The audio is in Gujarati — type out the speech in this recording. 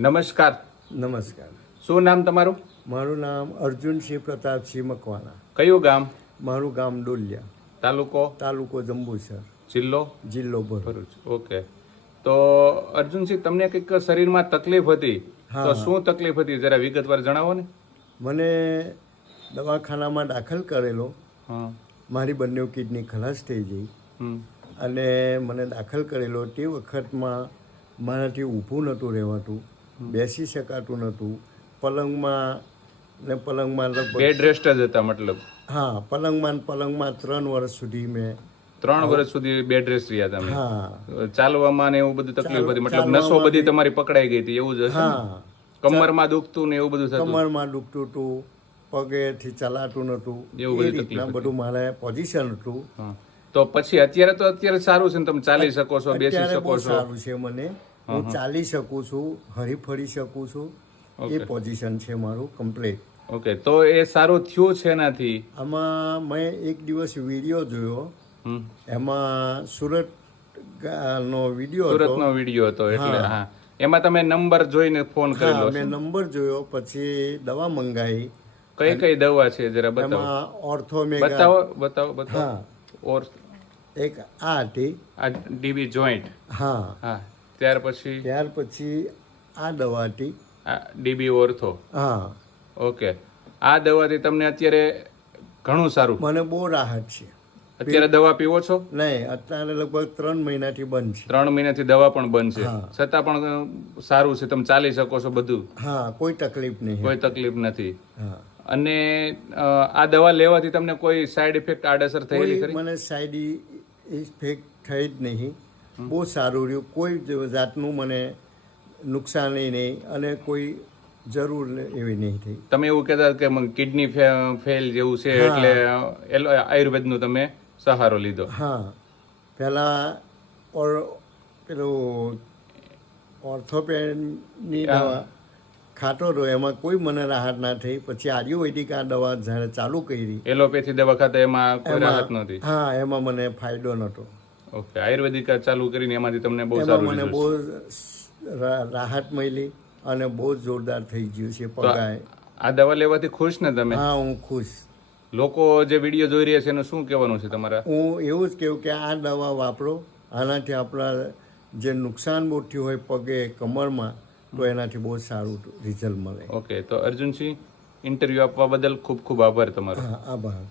નમસ્કાર. નમસ્કાર. શું નામ તમારું? મારું નામ અર્જુનસિંહ પ્રતાપસિંહ મકવાણા. કયું ગામ? મારું ગામ ડોલિયા. તાલુકો? તાલુકો જંબુસર. જિલ્લો? જિલ્લો ભરૂચ. ઓકે. તો અર્જુનસિંહ તમને કંઈક શરીરમાં તકલીફ હતી? તો શું તકલીફ હતી? જરા વિગતવાર જણાવો ને. મને દવાખાનામાં દાખલ કરેલો. હા. મારી બંને કિડની ખલાસ થઈ ગઈ. અને મને દાખલ કરેલો તે વખતમાં મારાથી ઊભું નહોતું રહેવાતું. બેસી શકાતું નહોતું. પલંગમાં ને પલંગમાં લગભગ બેડ રેસ્ટ જ હતા મતલબ. હા પલંગમાં ને પલંગમાં ત્રણ વર્ષ સુધી મેં ત્રણ વર્ષ સુધી બેડ રેસ્ટ રહ્યા તમે? ચાલવામાં ને એવું બધું તકલીફ હતી? મતલબ નસો બધી તમારી પકડાઈ ગઈ હતી એવું જ હશે હા. કમરમાં દુખતું ને એવું બધું થતું? કમરમાં દુખતું હતું પગેથી ચલાતું નહોતું. એવું બધું બધું મારે પોઝિશન હતું. તો પછી અત્યારે તો અત્યારે સારું છે ને તમે ચાલી શકો છો બેસી શકો છો? સારું છે મને. હું ચાલી શકું છું હરી ફરી શકું છું. એ પોઝિશન છે મારું કમ્પ્લીટ ઓકે તો એ સારું થયું છે એનાથી? આમાં મેં એક દિવસ વીડિયો જોયો. એમાં સુરત નો વીડિયો સુરત નો વીડિયો હતો એટલે હા. એમાં તમે નંબર જોઈને ફોન કર્યો મેં નંબર જોયો પછી દવા મંગાવી કઈ કઈ દવા છે જરા બતાવો. એમાં ઓર્થોમેગા બતાવો બતાવો બતાવો. ઓર એક આ હતી. આ ડીબી જોઈન્ટ હા. હા. ત્યાર પછી? ત્યાર પછી આ દવાથી ડીબી ઓર્થો? હા. ઓકે. આ દવાથી તમને અત્યારે ઘણું સારું? મને બહુ રાહત છે. અત્યારે દવા પીવો છો? નહીં અત્યારે લગભગ ત્રણ મહિનાથી બંધ છે. ત્રણ મહિનાથી દવા પણ બંધ છે. છતાં પણ સારું છે. તમે ચાલી શકો છો બધું? હા કોઈ તકલીફ નહીં. કોઈ તકલીફ નથી. હા. અને આ દવા લેવાથી તમને કોઈ સાઈડ ઇફેક્ટ આડઅસર થયેલી ખરી? મને સાઈડ ઇફેક્ટ થઈ જ નહીં. બહુ સારું રહ્યું. કોઈ જાતનું મને નુકસાન નહીં અને કોઈ જરૂર એવી નહીં થઈ. તમે એવું કહેતા કે કિડની ફેલ જેવું છે એટલે આયુર્વેદનો તમે સહારો લીધો. હા. પહેલાં ઓર પેલું ઓર્થોપેડની દવા ખાતો હતો એમાં કોઈ મને રાહત ના થઈ. પછી આયુર્વેદિક આ દવા જ્યારે ચાલુ કરી. એલોપેથી દવા ખાતા એમાં કોઈ રાહત નહોતી. હા એમાં મને ફાયદો નહોતો. ઓકે આયુર્વેદિક ચાલુ કરીને એમાંથી તમને બહુ સારું મને બહુ રાહત મળી અને બહુ જોરદાર થઈ ગયું છે પગાય આ દવા લેવાથી ખુશ ને તમે? હા હું ખુશ. લોકો જે વીડિયો જોઈ રહ્યા છે એનું શું કહેવાનું છે તમારા? હું એવું જ કહું કે આ દવા વાપરો આનાથી આપણા જે નુકસાન બહુ થયું હોય પગે કમરમાં તો એનાથી બહુ સારું રિઝલ્ટ મળે. ઓકે તો અર્જુનસિંહ ઇન્ટરવ્યુ આપવા બદલ ખૂબ ખૂબ આભાર તમારો. આભાર.